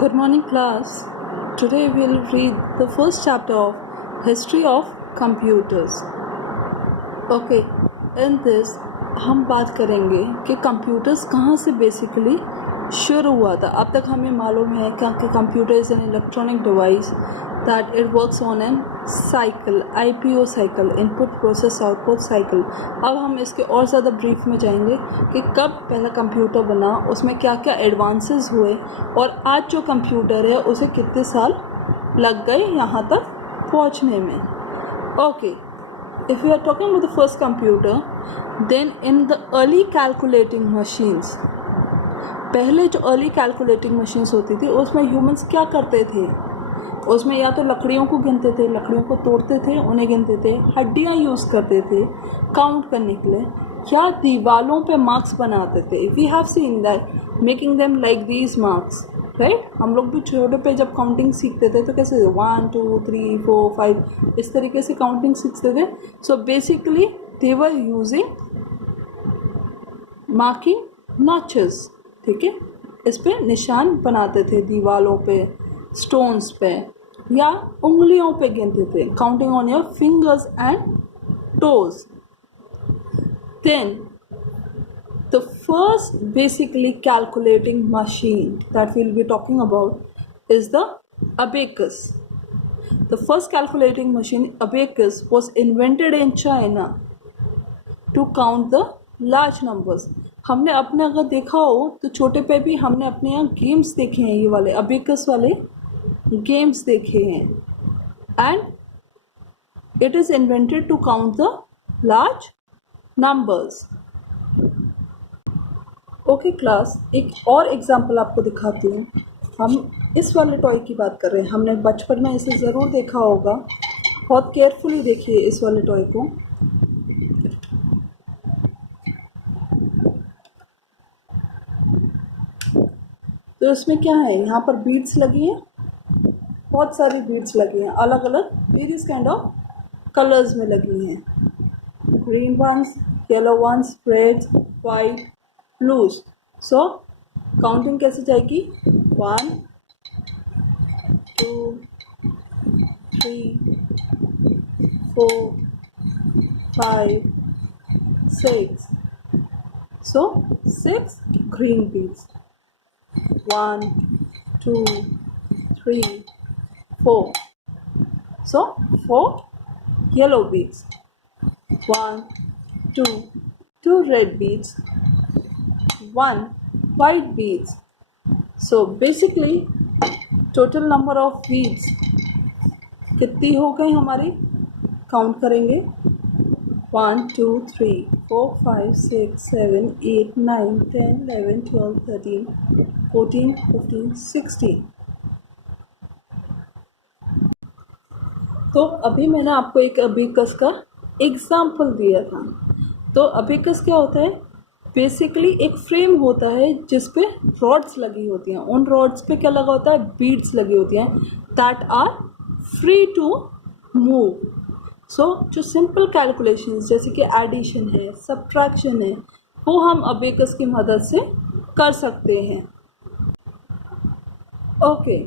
Good morning, class. Today we'll read the first chapter of History of Computers. Okay, in this हम बात करेंगे कि computers कहाँ से बेसिकली शुरू हुआ था. अब तक हमें मालूम है कि computer is an electronic device that it works on an cycle, IPO cycle, input process output cycle. अब हम इसके और ज़्यादा ब्रीफ में जाएंगे कि कब पहला कंप्यूटर बना, उसमें क्या क्या एडवांसेस हुए और आज जो कंप्यूटर है उसे कितने साल लग गए यहाँ तक पहुँचने में. Okay, if we are talking about the first computer, then in the early calculating machines, पहले जो अर्ली कैलकुलेटिंग मशीन्स होती थी उसमें ह्यूमंस क्या करते थे, उसमें या तो लकड़ियों को गिनते थे, लकड़ियों को तोड़ते थे, उन्हें गिनते थे, हड्डियाँ यूज़ करते थे काउंट करने के लिए, या दीवालों पे मार्क्स बनाते थे. We have seen that making them like these marks, right. हम लोग भी छोटे पे जब काउंटिंग सीखते थे तो कैसे 1 2 3 4 5 इस तरीके से काउंटिंग सीखते थे. So basically they were using marking notches, ठीक है. इस पे निशान बनाते थे दीवालों पे, स्टोन्स पे, या उंगलियों पे गिनते थे, counting on your fingers and toes. Then the first basically calculating machine that we'll be talking about is the abacus. The first calculating machine, abacus, was invented in China to count the large numbers. हमने अपने अगर देखा हो तो छोटे पे भी हमने अपने यहाँ गेम्स देखे हैं, ये वाले अबेकस वाले गेम्स देखे हैं. And it is invented to count the large numbers. Okay class, एक और एग्जांपल आपको दिखाती हूँ. हम इस वाले टॉय की बात कर रहे हैं. हमने बचपन में इसे ज़रूर देखा होगा. बहुत केयरफुली देखिए इस वाले टॉय को. तो इसमें क्या है, यहाँ पर बीड्स लगी हैं, बहुत सारी बीड्स लगी हैं, अलग अलग वेरियस काइंड ऑफ कलर्स में लगी हैं. Green ones, yellow ones, red, white, blues. So counting कैसे जाएगी, 1 2 3 4 5 6. So 6 green beads, 1 2 3 4. So 4 yellow beads, 1 2 red beads, 1 white beads. So basically total number of beads कितनी हो गई हमारी, काउंट करेंगे. 1 2 3 4 5 6 7 8 9 10 11 12 13 14 15 16. तो अभी मैंने आपको एक अबेकस का एग्जाम्पल दिया था. तो अबेकस क्या होता है, बेसिकली एक फ्रेम होता है जिस पे रॉड्स लगी होती हैं. उन रॉड्स पे क्या लगा होता है, बीड्स लगी होती हैं that are free to move. So जो सिंपल कैलकुलेशंस जैसे कि एडिशन है, सब्ट्रैक्शन है, वो हम अबेकस की मदद से कर सकते हैं. Okay,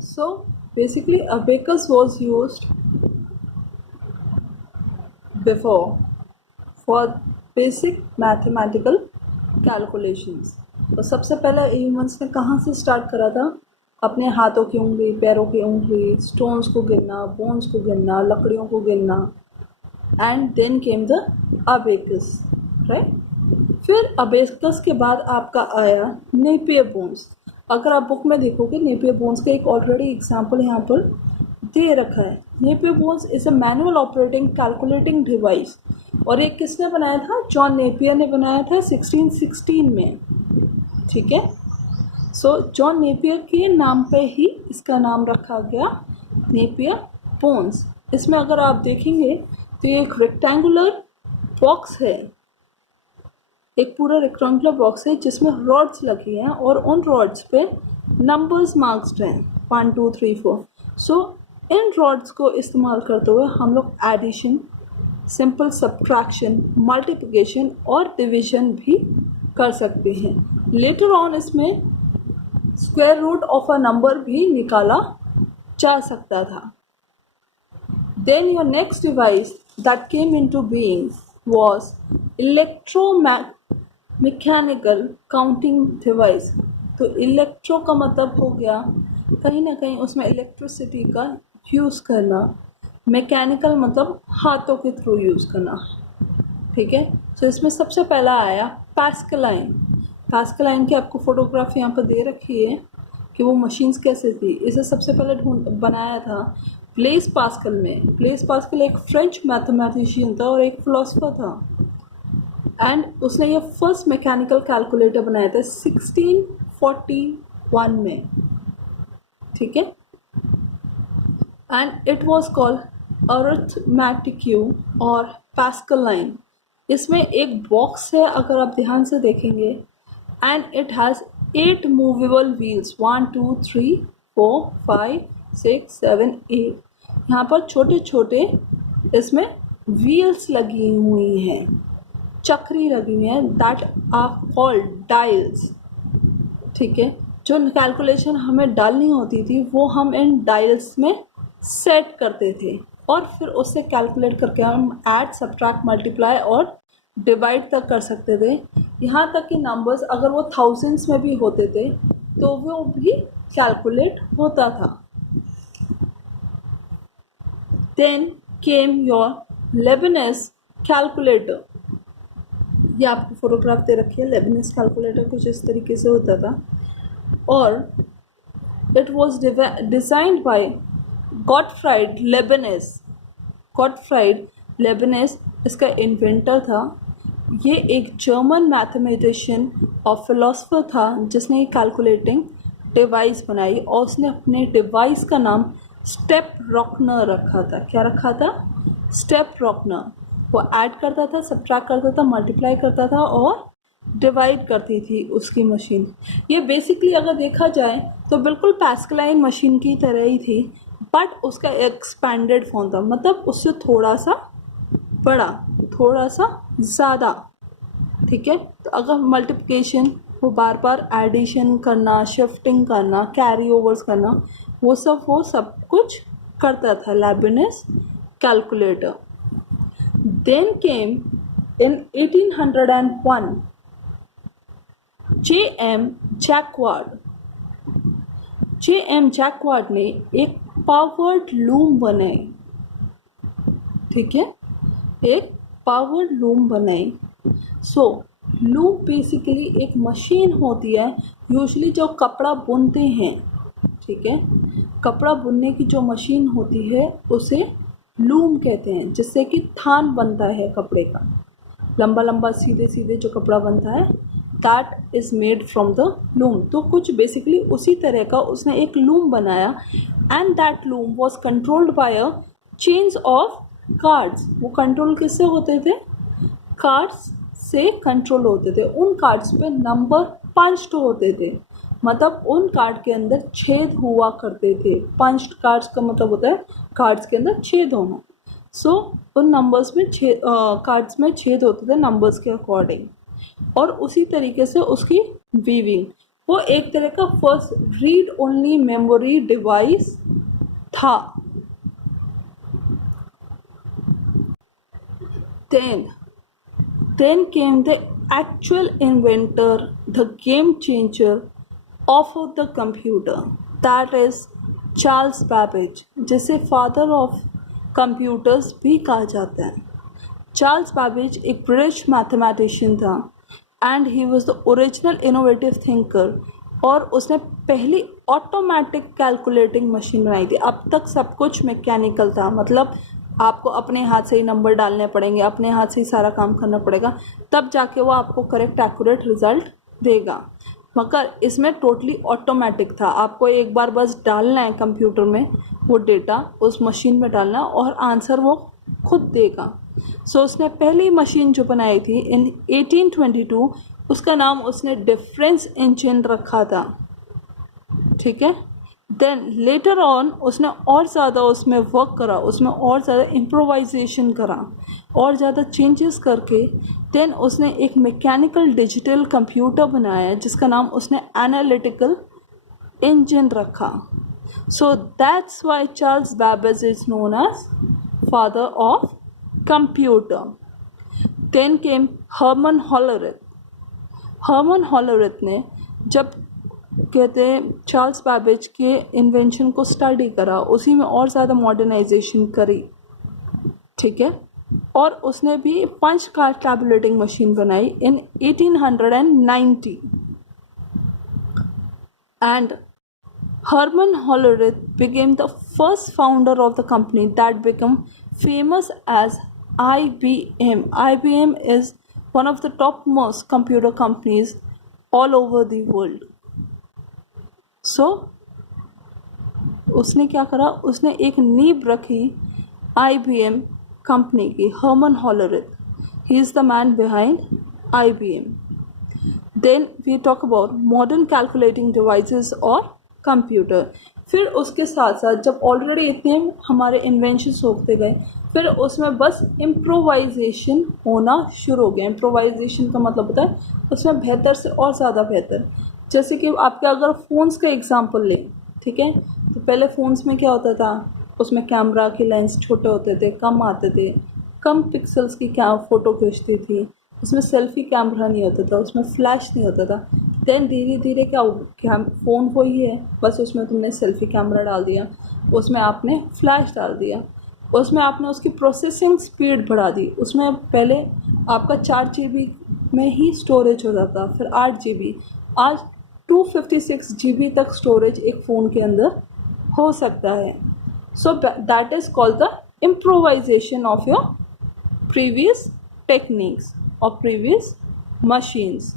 so basically abacus was used before for basic mathematical calculations. तो सबसे पहले ह्यूमंस ने कहाँ से स्टार्ट करा था, अपने हाथों की उंगली, पैरों की उंगली, स्टोन्स को गिनना, बोन्स को गिनना, लकड़ियों को गिनना. And then came the abacus, right. फिर अबेकस के बाद आपका आया नेपियर बोन्स. अगर आप बुक में देखोगे नेपियर बोन्स का एक ऑलरेडी एग्जाम्पल यहाँ पर दे रखा है. Napier bones is a manual operating calculating device. और एक किसने बनाया था, जॉन नेपियर ने बनाया था 1616 में, ठीक है. सो जॉन नेपियर के नाम पे ही इसका नाम रखा गया नेपियर बोन्स. इसमें अगर आप देखेंगे तो ये एक रेक्टेंगुलर बॉक्स है, एक पूरा रेक्टेंगुलर बॉक्स है जिसमें रॉड्स लगी हैं और उन रॉड्स पे नंबर्स मार्क्ड हैं 1 2 3 4. सो इन रॉड्स को इस्तेमाल करते हुए हम लोग एडिशन, सिंपल सब्ट्रैक्शन, मल्टीप्लिकेशन और डिवीजन भी कर सकते हैं. लेटर ऑन इसमें square root of a number भी निकाला जा सकता था. Then your next device that came into being was electromechanical counting device. तो इलेक्ट्रो का मतलब हो गया कहीं ना कहीं उसमें इलेक्ट्रिसिटी का यूज़ करना, मैकेनिकल मतलब हाथों के थ्रू यूज़ करना. ठीक है. तो इसमें सबसे पहला आया पास्कलाइन. पास्कलाइन की आपको फोटोग्राफ यहाँ पर दे रखी है कि वो मशीन्स कैसे थी. इसे सबसे पहले बनाया था ब्लेज पास्कल में. ब्लेज पास्कल एक फ्रेंच मैथमेटिशियन था और एक फिलोसफर था, एंड उसने ये फर्स्ट मैकेनिकल कैलकुलेटर बनाया था 1641 में. ठीक है. एंड इट वाज कॉल्ड अरिथमेटिक्यू और पास्कलाइन. इसमें एक बॉक्स है अगर आप ध्यान से देखेंगे, and it has 8 movable wheels. 1 2 3 4 5 6 7 8. यहाँ पर छोटे छोटे इसमें व्हील्स लगी हुई हैं, चक्री लगी हुई हैं, दैट आर कॉल्ड डायल्स. ठीक है. जो कैलकुलेशन हमें डालनी होती थी वो हम इन डायल्स में सेट करते थे और फिर उससे कैलकुलेट करके हम ऐड सब्ट्रैक्ट मल्टीप्लाई और डिवाइड तक कर सकते थे. यहाँ तक कि नंबर्स अगर वो थाउजेंड्स में भी होते थे तो वो भी कैलकुलेट होता था. Then came your Leibniz calculator. ये आपको फोटोग्राफ दे रखी है. लेबनिज़ कैलकुलेटर कुछ इस तरीके से होता था और it was designed by Gottfried Leibniz. Gottfried Leibniz इसका इन्वेंटर था. ये एक जर्मन मैथमेटिशियन और फिलोसफर था जिसने ये कैलकुलेटिंग डिवाइस बनाई और उसने अपने डिवाइस का नाम स्टेप रॉकनर रखा था. क्या रखा था? स्टेप रॉकनर. वो ऐड करता था, सब्ट्रैक्ट करता था, मल्टीप्लाई करता था और डिवाइड करती थी उसकी मशीन. ये बेसिकली अगर देखा जाए तो बिल्कुल पास्कलाइन मशीन की तरह ही थी, बट उसका एक्सपैंडेड फॉर्म था, मतलब उससे थोड़ा सा बड़ा, थोड़ा सा ज़्यादा. ठीक है. तो अगर मल्टीप्लिकेशन वो बार बार एडिशन करना, शिफ्टिंग करना, कैरी ओवर्स करना, वो सब कुछ करता था लेबनिज़ कैलकुलेटर. देन केम इन 1801 J.M. जैक्वार्ड. J.M. जैक्वार्ड ने एक पावर्ड लूम बनाई. ठीक है. एक पावर्ड लूम बनाई. सो लूम बेसिकली एक मशीन होती है यूजुअली जो कपड़ा बुनते हैं. ठीक है. कपड़ा बुनने की जो मशीन होती है उसे लूम कहते हैं, जिससे कि थान बनता है कपड़े का, लंबा लंबा सीधे सीधे जो कपड़ा बनता है, that is made from the loom. तो कुछ बेसिकली उसी तरह का उसने एक लूम बनाया, and that loom was controlled by a chains of cards. वो कंट्रोल किससे होते थे? कार्ड्स से कंट्रोल होते थे. उन कार्ड्स पे नंबर पंच्ड होते थे, मतलब उन कार्ड के अंदर छेद हुआ करते थे. पंच्ड कार्ड्स का मतलब होता है कार्ड्स के अंदर छेद होना. सो उन नंबर्स में कार्ड्स में छेद होते थे नंबर्स के अकॉर्डिंग, और उसी तरीके से उसकी वीविंग. वो एक तरह का first read only memory device था. Then came the actual inventor, the game changer of the computer, that is Charles Babbage, जिसे फादर ऑफ कंप्यूटर्स भी कहा जाता है. चार्ल्स बैबेज एक ब्रिटिश मैथमेटिशियन था, and he was the original innovative thinker, और उसने पहली ऑटोमेटिक कैलकुलेटिंग मशीन बनाई थी. अब तक सब कुछ मैकेनिकल था, मतलब आपको अपने हाथ से ही नंबर डालने पड़ेंगे, अपने हाथ से ही सारा काम करना पड़ेगा, तब जाके वो आपको करेक्ट एक्यूरेट रिजल्ट देगा. मगर इसमें टोटली ऑटोमेटिक था. आपको एक बार बस डालना है कंप्यूटर में वो डेटा, उस मशीन में डालना, और आंसर वो खुद देगा. सो उसने पहली मशीन जो बनाई थी इन 1822, उसका नाम उसने डिफरेंस इंजन रखा था. ठीक है. देन लेटर ऑन उसने और ज़्यादा उसमें वर्क करा, उसमें और ज़्यादा इम्प्रोवाइजेशन करा, और ज़्यादा चेंजेस करके देन उसने एक मैकेनिकल डिजिटल कंप्यूटर बनाया जिसका नाम उसने एनालिटिकल इंजन रखा. So that's why Charles Babbage is known as father of computer. Then came Herman Hollerith. Herman Hollerith ने जब कहते हैं चार्ल्स बैबेज के इन्वेंशन को स्टडी करा, उसी में और ज़्यादा मॉडर्नाइजेशन करी, ठीक है, और उसने भी पंच कार्ड टैबुलेटिंग मशीन बनाई इन 1890. And Herman Hollerith became the first founder of the company that became famous as IBM. IBM is one of the topmost computer companies all over the world. So, उसने क्या करा, उसने एक नींव रखी IBM company की. Herman Hollerith, he is the man behind IBM. Then we talk about modern calculating devices or computer. फिर उसके साथ साथ जब ऑलरेडी इतने हमारे इन्वेंशंस होते गए, फिर उसमें बस इम्प्रोवाइजेशन होना शुरू हो गया. इम्प्रोवाइजेशन का मतलब होता है उसमें बेहतर से और ज़्यादा बेहतर. जैसे कि आपके अगर फ़ोन्स का एग्जांपल लें, ठीक है, तो पहले फ़ोन्स में क्या होता था, उसमें कैमरा के लेंस छोटे होते थे, कम आते थे, कम पिक्सल्स की क्या फ़ोटो खींचती थी, उसमें सेल्फी कैमरा नहीं होता था, उसमें फ्लैश नहीं होता था. देन धीरे धीरे क्या फ़ोन वही है, बस उसमें तुमने सेल्फी कैमरा डाल दिया, उसमें आपने फ्लैश डाल दिया, उसमें आपने उसकी प्रोसेसिंग स्पीड बढ़ा दी. उसमें पहले आपका 4 GB में ही स्टोरेज होता था, फिर 8 GB, आज 256 GB तक स्टोरेज एक फ़ोन के अंदर हो सकता है. So that is called the improvisation of your previous techniques और प्रीवियस मशीन्स.